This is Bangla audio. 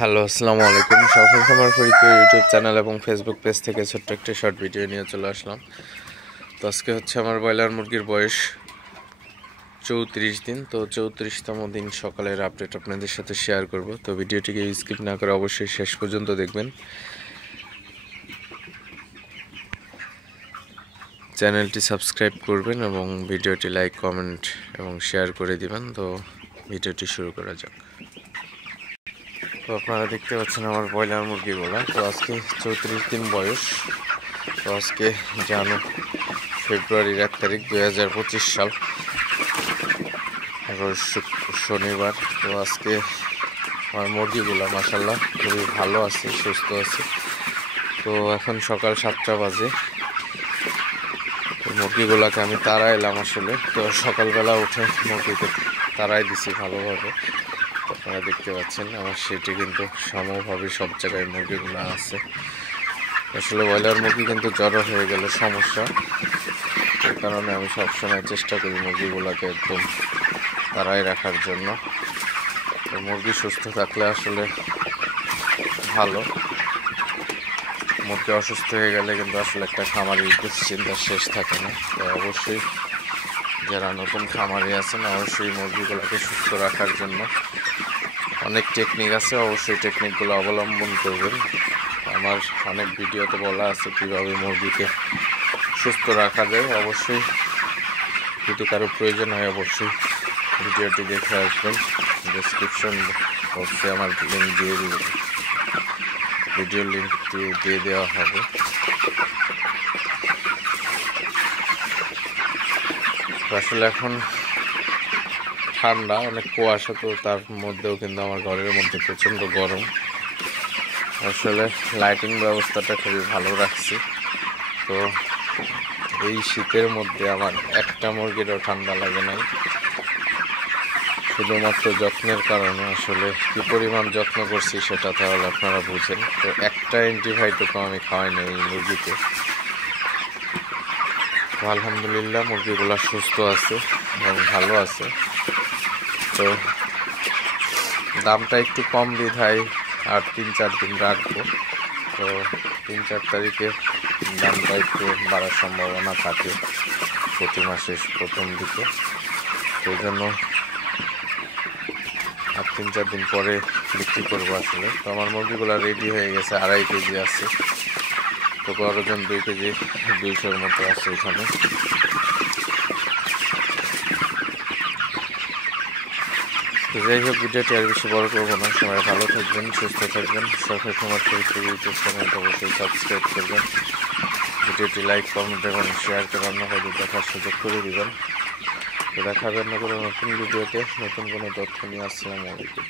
হ্যালো, আসসালামু আলাইকুম। সফল খামার ফরিদপুর ইউটিউব চ্যানেল এবং ফেসবুক পেজ থেকে ছোট্ট একটি শর্ট ভিডিও নিয়ে চলে আসলাম। তো আজকে হচ্ছে আমার ব্রয়লার মুরগির বয়স 34 দিন। তো 34তম দিন সকালের আপডেট আপনাদের সাথে শেয়ার করব। তো ভিডিওটিকে স্কিপ না করে অবশ্যই শেষ পর্যন্ত দেখবেন। চ্যানেলটি সাবস্ক্রাইব করবেন এবং ভিডিওটি লাইক, কমেন্ট এবং শেয়ার করে দিবেন। তো ভিডিওটি শুরু করা যাক। তো আপনারা দেখতে পাচ্ছেন আমার ব্রয়লার মুরগিগুলো। তো আজকে 34 দিন বয়স। তো আজকে ফেব্রুয়ারির 1 তারিখ 2025 সাল, রোজ শনিবার। তো আজকে আমার মুরগিগুলো মাশাআল্লাহ খুবই ভালো আছে, সুস্থ আছে। তো এখন সকাল 7টা বাজে। মুরগিগুলোকে আমি তাড়াইলাম আসলে। তো সকালবেলা উঠে মুরগিকে তাড়াই দিছি ভালোভাবে। আপনারা দেখতে পাচ্ছেন আমার সেটি কিন্তু সমভাবে সব জায়গায় মুরগিগুলো আছে। আসলে ব্রয়লার মুরগি কিন্তু জড়ো হয়ে গেলে সমস্যা, এই কারণে আমি সবসময় চেষ্টা করি মুরগিগুলোকে একদম তাড়াই রাখার জন্য। তো মুরগি সুস্থ থাকলে আসলে ভালো। মুরগি অসুস্থ হয়ে গেলে কিন্তু আসলে একটা খামারির দুশ্চিন্তা শেষ থাকে না। তো অবশ্যই যারা নতুন খামারি আছেন অবশ্যই মুরগিগুলোকে সুস্থ রাখার জন্য অনেক টেকনিক আছে, অবশ্যই টেকনিকগুলো অবলম্বন করবেন। আমার অনেক ভিডিওতে বলা আছে কীভাবে মুরগিকে সুস্থ রাখা যায়। অবশ্যই যদি কারো প্রয়োজন হয় অবশ্যই ভিডিওটি দেখে আসবেন। ডেসক্রিপশন বক্সে আমার লিঙ্ক দিয়ে দেবেন, ভিডিওর লিঙ্কটি দিয়ে দেওয়া হবে। আসলে এখন ঠান্ডা, অনেক কুয়াশা, তো তার মধ্যেও কিন্তু আমার ঘরের মধ্যে প্রচণ্ড গরম। আসলে লাইটিং ব্যবস্থাটা খুবই ভালো রাখছি। তো এই শীতের মধ্যে আমার একটা মুরগিরও ঠান্ডা লাগে নাই, শুধুমাত্র যত্নের কারণে। আসলে কী পরিমাণ যত্ন করছি সেটা তাহলে আপনারা বুঝেন। তো একটা অ্যান্টিবায়োটিকও আমি খাওয়াই না এই মুরগিতে। তো আলহামদুলিল্লাহ মুরগিগুলো সুস্থ আছে এবং ভালো আছে। তো দামটা একটু কম বিধায় আর 3-4 দিন রাখবো। তো 3-4 তারিখে দামটা একটু বাড়ার সম্ভাবনা থাকে প্রতি মাসের প্রথম দিকে। সেই জন্য আর 3-4 দিন পরে বিক্রি করবো আসলে। তো আমার মুরগিগুলো রেডি হয়ে গেছে, 2.5 কেজি আছে। তো গড় ওজন 2 কেজি 200-র মতো আছে এখানে। তো যাই হোক, ভিডিওটি আর বেশি বড় করবো না। সবাই ভালো থাকবেন, সুস্থ থাকবেন। সরকার খামার ফরিদপুর ইউটিউব চ্যানেলটা অবশ্যই সাবস্ক্রাইব করবেন। ভিডিওটি লাইক, কমেন্ট এবং শেয়ার করে অন্য কাউকে দেখার সুযোগ করে দেবেন। তো দেখা হবে অন্য কোনো নতুন ভিডিওতে নতুন কোনো তথ্য নিয়ে। আসসালামু আলাইকুম।